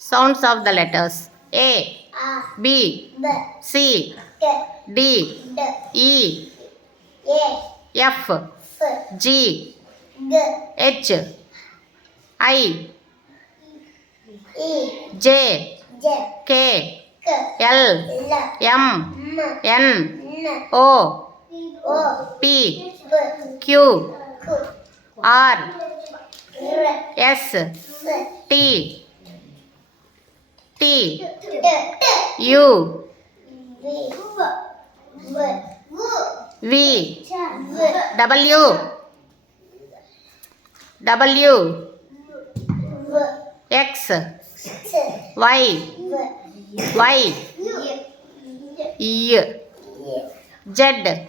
Sounds of the letters A, B, C, D, E, F, G, H, I, J, K, L, M, N, O, P, Q, R, S, T, T, U, V, W, W, X, Y, Y, E, Z,